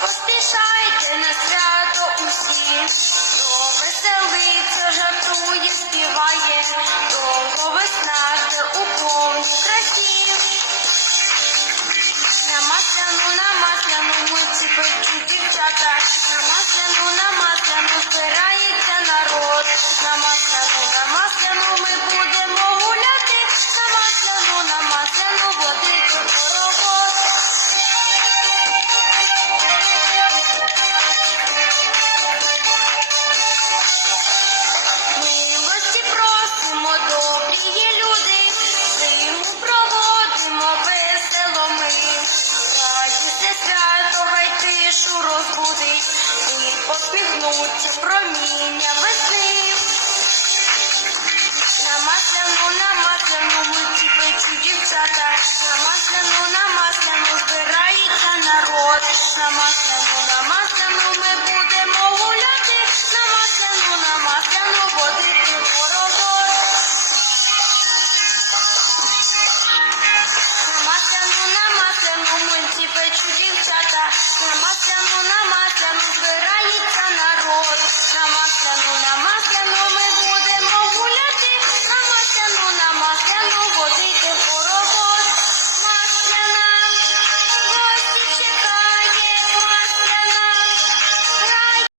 поспішайте на свято усі, хто веселиться, жартує, співає, довго весна жде у повній красі. На масляну, на масляну, мульці печуть дівчата, на масляну, на масляну збирається народ. На масляну, осмігнуть проміння весни. На масляну, на масляну, ми печу дівчата, на масляну.